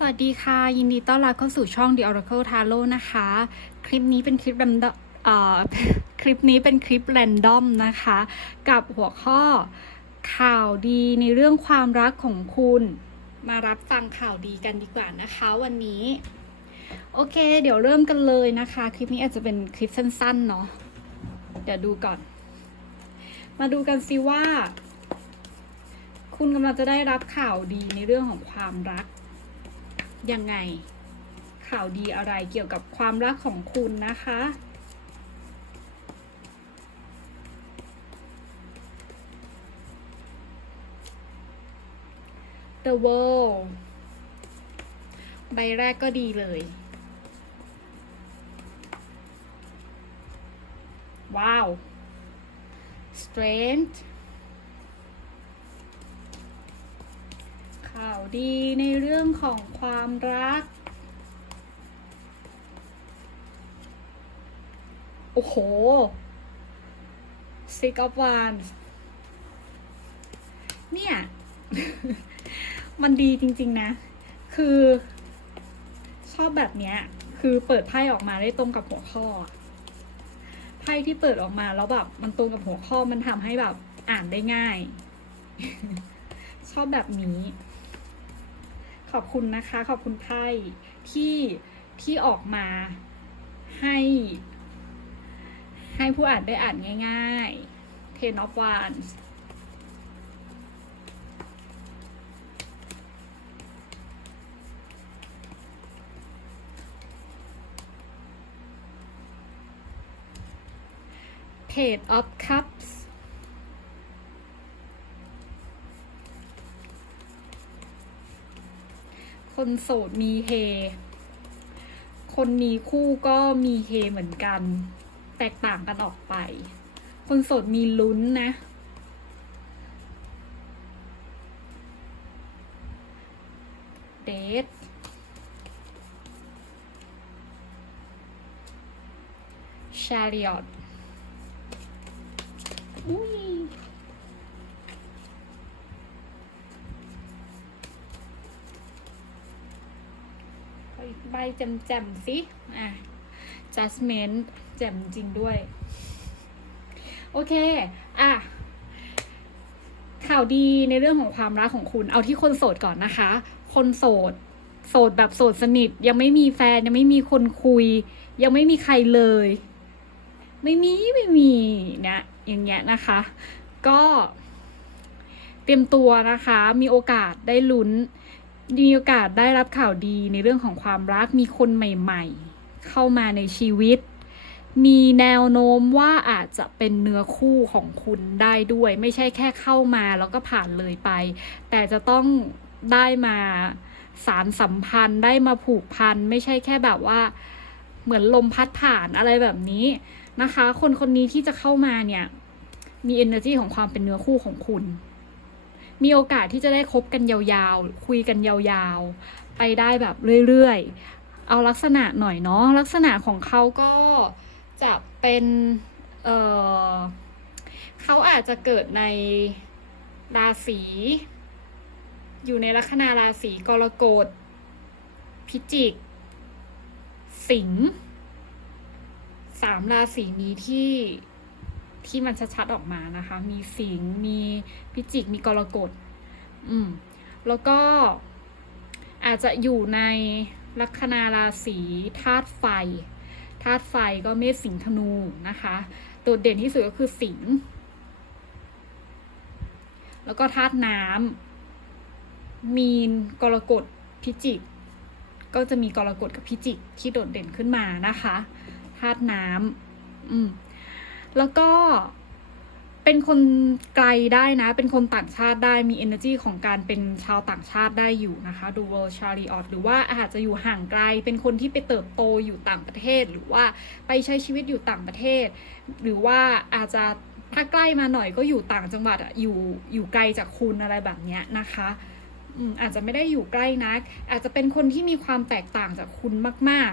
สวัสดีค่ะ ยินดีต้อนรับเข้าสู่ช่อง The Oracle Tarot นะคะ คลิปนี้เป็นคลิปแรมดอ่อคลิปนี้เป็นคลิปแรนดอมนะคะ กับหัวข้อข่าวดีในเรื่องความรักของคุณ มารับฟังข่าวดีกันดีกว่านะคะวันนี้ โอเค เดี๋ยวเริ่มกันเลยนะคะ คลิปนี้อาจจะเป็นคลิปสั้นๆเนาะเดี๋ยวดูก่อน มาดูกันสิว่า คุณกำลังจะได้รับข่าวดีในเรื่องของความรัก ยังไง ข่าวดีอะไรเกี่ยวกับความรักของคุณนะคะ The World ใบแรกก็ดีเลย ว้าว Strength ข่าวดีในเรื่องของความรัก โอ้โห Six of Wands เนี่ย มันดีจริง ๆ นะ คือชอบแบบเนี้ย คือเปิดไพ่ออกมาได้ตรงกับหัวข้อ ไพ่ที่เปิดออกมาแล้วแบบมันตรงกับหัวข้อมันทำให้แบบอ่านได้ง่าย ชอบแบบนี้ ขอบคุณนะคะ ขอบคุณไพ่ที่ที่ออกมาให้ ให้ผู้อ่านได้อ่านง่ายๆ Ten of Wands เพจ of Cups ค คนโสดมีเฮ คนมีคู่ก็มีเฮเหมือนกัน แตกต่างกันออกไป คนโสดมีลุ้นนะ เดทชาริอตอุ้ย ขออีกใบแจ่มๆสิ อะ judgment แจ่มจริงด้วย โอเค อะ ข่าวดีในเรื่องของความรักของคุณ เอาที่คนโสดก่อนนะคะ คนโสด โสดแบบโสดสนิท ยังไม่มีแฟน ยังไม่มีคนคุย ยังไม่มีใครเลย ไม่มี ไม่มีเนี่ยอย่างเงี้ยนะคะ ก็เตรียมตัวนะคะ มีโอกาสได้ลุ้น มีโอกาสได้รับข่าวดีในเรื่องของความรักมีคนใหม่ๆ เข้ามาในชีวิต มีแนวโน้มว่าอาจจะเป็นเนื้อคู่ของคุณได้ด้วย ไม่ใช่แค่เข้ามาแล้วก็ผ่านเลยไป แต่จะต้องได้มาสารสัมพันธ์ได้มาผูกพัน ไม่ใช่แค่แบบว่าเหมือนลมพัดผ่านอะไรแบบนี้นะคะ คนคนนี้ที่จะเข้ามาเนี่ย มี energy ของความเป็นเนื้อคู่ของคุณ มีโอกาสที่จะได้คบกันยาวๆ คุยกันยาวๆ ไปได้แบบเรื่อยๆ เอาลักษณะหน่อยเนาะลักษณะของเขาก็จะเป็นเออเขาอาจจะเกิดในราศีอยู่ในลัคนาราศีกรกฎ พิจิก สิงห์สามราศีนี้ที่ ที่มันชัดๆออกมานะคะ มีสิงมีพิจิก มีกรกฎอืมแล้วก็อาจจะอยู่ในลัคนาราศีธาตุไฟธาตุไฟก็เมษสิงธนูนะคะตัวเด่นที่สุดก็คือสิงแล้วก็ธาตุน้ำมีนกรกฎพิจิก ก็จะมีกรกฎกับพิจิกที่โดดเด่นขึ้นมานะคะธาตุน้ำอืม แล้วก็เป็นคนไกลได้นะ เป็นคนต่างชาติได้มี energy ของการเป็นชาวต่างชาติได้อยู่นะคะดู world chariot หรือว่าอาจจะอยู่ห่างไกล เป็นคนที่ไปเติบโตอยู่ต่างประเทศ หรือว่าไปใช้ชีวิตอยู่ต่างประเทศ หรือว่าอาจจะถ้าใกล้มาหน่อยก็อยู่ต่างจังหวัดอะอยู่อยู่ไกลจากคุณอะไรแบบเนี้ยนะคะอืมอาจจะไม่ได้อยู่ใกล้นัก อาจจะเป็นคนที่มีความแตกต่างจากคุณมาก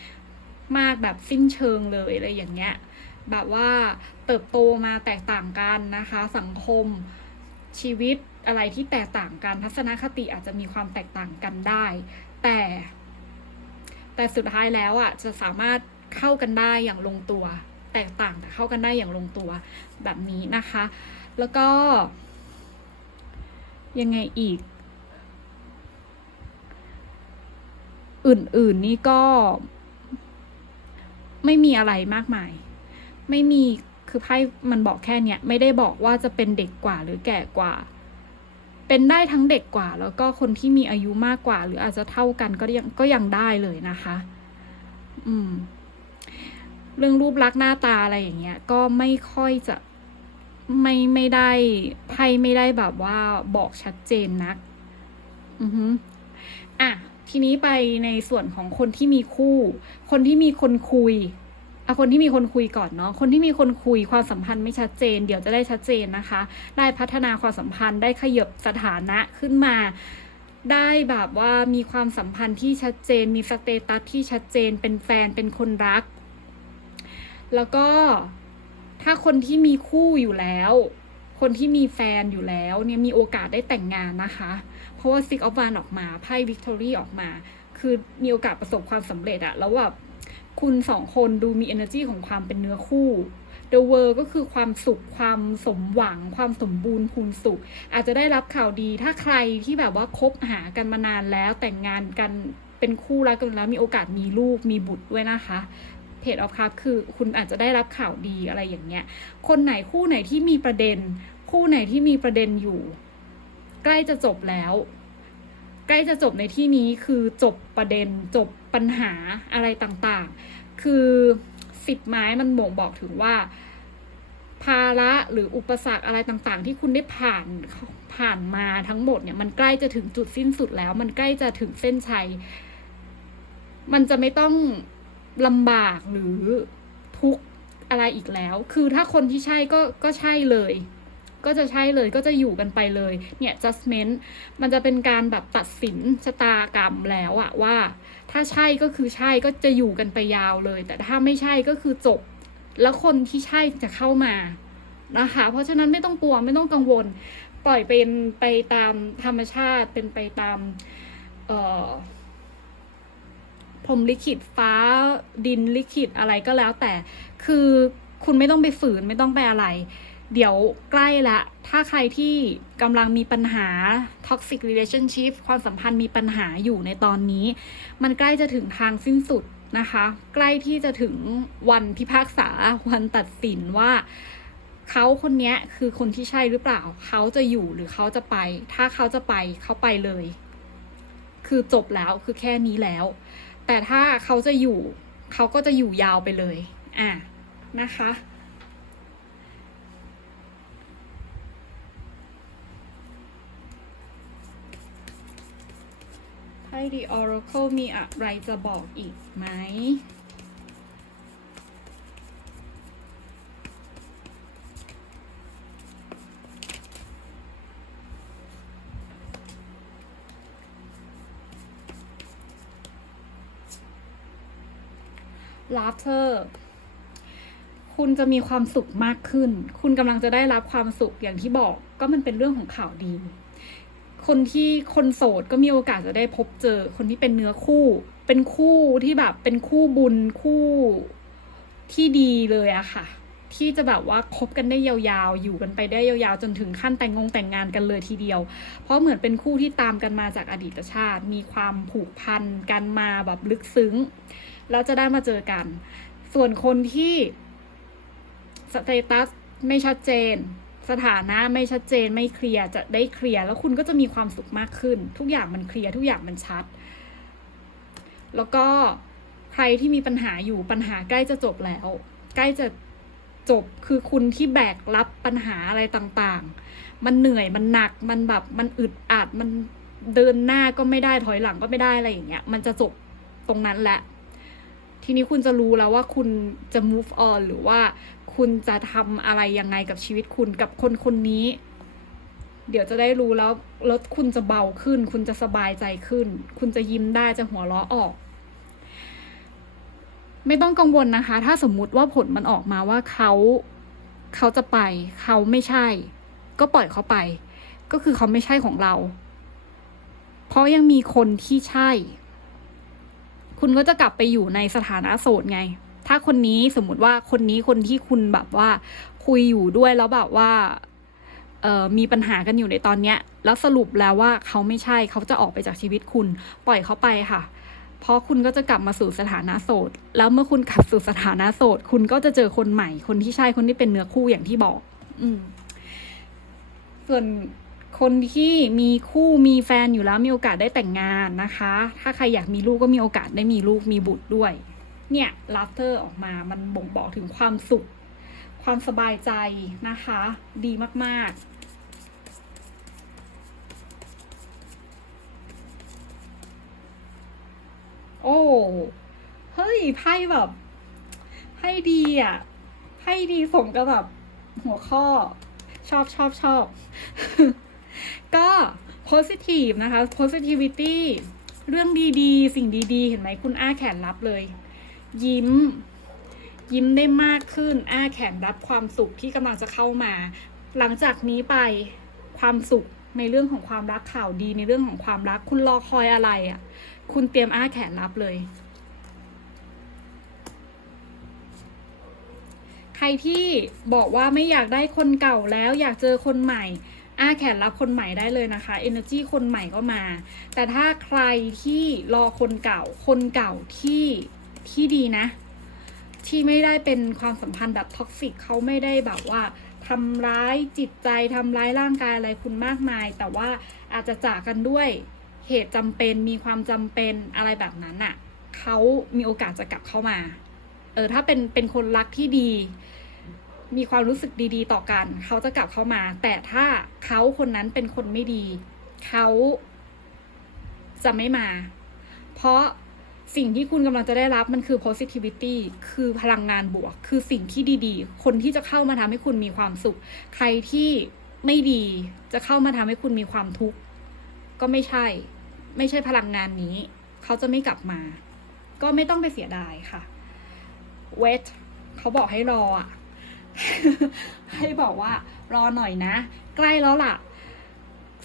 ๆ มากแบบสิ้นเชิงเลยอะไรอย่างเงี้ย แบบว่าเติบโตมาแตกต่างกันนะคะ สังคมชีวิตอะไรที่แตกต่างกันทัศนคติอาจจะมีความแตกต่างกันได้ แต่ แต่สุดท้ายแล้วอะจะสามารถเข้ากันได้อย่างลงตัว แตกต่างแต่เข้ากันได้อย่างลงตัวแบบนี้นะคะ แล้วก็ ยังไงอีก อื่นๆนี่ก็ไม่มีอะไรมากมาย ไม่มีคือไพ่มันบอกแค่เนี้ยไม่ได้บอกว่าจะเป็นเด็กกว่าหรือแก่กว่า เป็นได้ทั้งเด็กกว่า แล้วก็คนที่มีอายุมากกว่า หรืออาจจะเท่ากันก็ยังก็ยังได้เลยนะคะ อืม เรื่องรูปลักษณ์หน้าตาอะไรอย่างเงี้ย ก็ไม่ค่อยจะไม่ไม่ได้ไพ่ไม่ได้แบบว่าบอกชัดเจนนัก อือฮึอะทีนี้ไปในส่วนของคนที่มีคู่ คนที่มีคนคุย เอาคนที่มีคนคุยก่อนเนาะ คนที่มีคนคุยความสัมพันธ์ไม่ชัดเจน เดี๋ยวจะได้ชัดเจนนะคะ ได้พัฒนาความสัมพันธ์ ได้ขยบสถานะขึ้นมา ได้แบบว่ามีความสัมพันธ์ที่ชัดเจน มีสเตตัสที่ชัดเจน เป็นแฟน เป็นคนรัก แล้วก็ถ้าคนที่มีคู่อยู่แล้ว คนที่มีแฟนอยู่แล้วเนี่ยมีโอกาสได้แต่งงานนะคะ เพราะว่า Six of Wands ออกมา ไพ่ Victory ออกมา คือมีโอกาสประสบความสำเร็จอะแล้วแบบ คุณสองคนดูมี energy ของความเป็นเนื้อคู่ The World ก็คือความสุขความสมหวัง ความสมบูรณ์พูนสุข อาจจะได้รับข่าวดีถ้าใครที่แบบว่าคบหากันมานานแล้วแต่งงานกันเป็นคู่รักกันแล้วมีโอกาสมีลูกมีบุตรด้วยนะคะเพจออฟคัพคือคุณอาจจะได้รับข่าวดีอะไรอย่างเงี้ย คนไหนคู่ไหนที่มีประเด็น คู่ไหนที่มีประเด็นอยู่ ใกล้จะจบแล้ว ใกล้จะจบในที่นี้คือจบประเด็นจบปัญหาอะไรต่างๆ คือสิบไม้มันบ่งบอกถึงว่า ภาระหรืออุปสรรคอะไรต่างๆ ที่คุณได้ผ่านผ่านมาทั้งหมดเนี่ยมันใกล้จะถึงจุดสิ้นสุดแล้ว มันใกล้จะถึงเส้นชัย มันจะไม่ต้องลำบากหรือทุกข์อะไรอีกแล้ว คือถ้าคนที่ใช่ก็ก็ใช่เลย ก็จะใช่เลยก็จะอยู่กันไปเลย เนี่ย judgment มันจะเป็นการแบบตัดสินชะตากรรมแล้วอะว่า ถ้าใช่ก็คือใช่ก็จะอยู่กันไปยาวเลย แต่ถ้าไม่ใช่ก็คือจบ แล้วคนที่ใช่จะเข้ามานะคะ เพราะฉะนั้นไม่ต้องกลัวไม่ต้องกังวล ปล่อยเป็นไปตามธรรมชาติเป็นไปตามเอ่อผมลิขิตฟ้าดินลิขิตอะไรก็แล้วแต่คือคุณไม่ต้องไปฝืนไม่ต้องไปอะไร เดี๋ยวใกล้ละ ถ้าใครที่กำลังมีปัญหา toxic relationship ความสัมพันธ์มีปัญหาอยู่ในตอนนี้ มันใกล้จะถึงทางสิ้นสุดนะคะ ใกล้ที่จะถึงวันพิพากษา วันตัดสินว่าเขาคนนี้คือคนที่ใช่หรือเปล่า เขาจะอยู่หรือเขาจะไป ถ้าเขาจะไปเขาไปเลย คือจบแล้วคือแค่นี้แล้ว แต่ถ้าเขาจะอยู่ เขาก็จะอยู่ยาวไปเลย อะนะคะ ไพ่ The Oracle มีอะไรจะบอกอีกไหม laughter คุณจะมีความสุขมากขึ้น คุณกำลังจะได้รับความสุขอย่างที่บอก ก็มันเป็นเรื่องของข่าวดี คนที่คนโสดก็มีโอกาสจะได้พบเจอ คนที่เป็นเนื้อคู่ เป็นคู่ที่แบบเป็นคู่บุญคู่ที่ดีเลยอะค่ะ ที่จะแบบว่าคบกันได้ยาวๆ อยู่กันไปได้ยาวๆ จนถึงขั้นแต่งงงแต่งงานกันเลยทีเดียว เพราะเหมือนเป็นคู่ที่ตามกันมาจากอดีตชาติ มีความผูกพันกันมาแบบลึกซึ้ง แล้วจะได้มาเจอกัน ส่วนคนที่สเตตัสไม่ชัดเจน สถานะไม่ชัดเจนไม่เคลียร์จะได้เคลียร์แล้วคุณก็จะมีความสุขมากขึ้น ทุกอย่างมันเคลียร์ทุกอย่างมันชัด แล้วก็ใครที่มีปัญหาอยู่ปัญหาใกล้จะจบแล้ว ใกล้จะจบคือคุณที่แบกรับปัญหาอะไรต่างๆ มันเหนื่อยมันหนักมันแบบมันอึดอัดมันเดินหน้าก็ไม่ได้ถอยหลังก็ไม่ได้อะไรอย่างเงี้ยมันจะจบตรงนั้นแหละ ทีนี้คุณจะรู้แล้วว่าคุณจะ move on หรือว่า คุณจะทำอะไรยังไงกับชีวิตคุณกับคนคนนี้ เดี๋ยวจะได้รู้แล้วแล้วคุณจะเบาขึ้น คุณจะสบายใจขึ้น คุณจะยิ้มได้จะหัวเราะออก ไม่ต้องกังวลนะคะ ถ้าสมมุติว่าผลมันออกมาว่าเขาเขาจะไป เขาไม่ใช่ ก็ปล่อยเขาไป ก็คือเขาไม่ใช่ของเรา เพราะยังมีคนที่ใช่ คุณก็จะกลับไปอยู่ในสถานะโสดไง ถ้าคนนี้สมมติว่าคนนี้คนที่คุณแบบว่า คุยอยู่ด้วยแล้วแบบว่าเอ่อมีปัญหากันอยู่ในตอนเนี้ย แล้วสรุปแล้วว่าเขาไม่ใช่เขาจะออกไปจากชีวิตคุณ ปล่อยเขาไปค่ะ เพราะคุณก็จะกลับมาสู่สถานะโสด แล้วเมื่อคุณกลับสู่สถานะโสด คุณก็จะเจอคนใหม่ คนที่ใช่ คนที่เป็นเนื้อคู่อย่างที่บอก อืม ส่วนคนที่มีคู่มีแฟนอยู่แล้วมีโอกาสได้แต่งงานนะคะ ถ้าใครอยากมีลูกก็มีโอกาสได้มีลูกมีบุตรด้วย เนี่ยลาฟเตอร์ออกมา มันบ่งบอกถึงความสุข ความสบายใจนะคะ ดีมาก ๆโอ้ เฮ้ย ไพ่แบบไพ่ดีอะไพ่ดีสมกับแบบหัวข้อ ชอบชอบชอบ ก็ positive นะคะ positivity เรื่องดีๆ สิ่งดีๆ เห็นไหมคุณอ้าแขนรับเลย ยิ้ม ยิ้มได้มากขึ้น อ้าแขนรับความสุขที่กำลังจะเข้ามา หลังจากนี้ไปความสุขในเรื่องของความรักข่าวดีในเรื่องของความรัก คุณรอคอยอะไรอะ่ะ คุณเตรียมอ้าแขนรับเลย ใครที่บอกว่าไม่อยากได้คนเก่าแล้วอยากเจอคนใหม่อ้าแขนรับคนใหม่ได้เลยนะคะ energy คนใหม่ก็มา แต่ถ้าใครที่รอคนเก่า คนเก่าที่ ที่ดีนะ ที่ไม่ได้เป็นความสัมพันธ์แบบท็อกซิกเขาไม่ได้แบบว่าทำร้ายจิตใจทำร้ายร่างกายอะไรคุณมากมาย แต่ว่าอาจจะจากกันด้วยเหตุจำเป็นมีความจำเป็นอะไรแบบนั้นน่ะเขามีโอกาสจะกลับเข้ามา เออถ้าเป็นเป็นคนรักที่ดี มีความรู้สึกดีๆ ต่อกัน เขาจะกลับเข้ามา แต่ถ้าเขาคนนั้นเป็นคนไม่ดี เขาจะไม่มา เพราะ สิ่งที่คุณกำลังจะได้รับมันคือ positivity คือพลังงานบวก คือสิ่งที่ดีๆ คนที่จะเข้ามาทำให้คุณมีความสุข ใครที่ไม่ดีจะเข้ามาทำให้คุณมีความทุกข์ก็ไม่ใช่ ไม่ใช่พลังงานนี้ เขาจะไม่กลับมา ก็ไม่ต้องไปเสียดายค่ะ wait เขาบอกให้รออะให้บอกว่ารอหน่อยนะ ใกล้แล้วล่ะ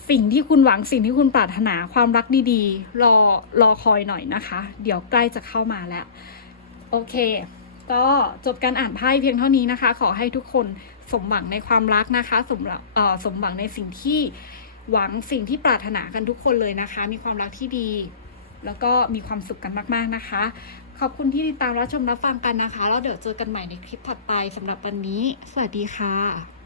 สิ่งที่คุณหวังสิ่งที่คุณปรารถนาความรักดีๆ รอรอคอยหน่อยนะคะ เดี๋ยวใกล้จะเข้ามาแล้ว โอเค ก็จบการอ่านไพ่เพียงเท่านี้นะคะ ขอให้ทุกคนสมหวังในความรักนะคะ สมเอ่อสมหวังในสิ่งที่หวังสิ่งที่ปรารถนากันทุกคนเลยนะคะ มีความรักที่ดี แล้วก็มีความสุขกันมาก ๆนะคะ ขอบคุณที่ติดตามรับชมรับฟังกันนะคะ แล้วเดี๋ยวเจอกันใหม่ในคลิปถัดไปสำหรับวันนี้ สวัสดีค่ะ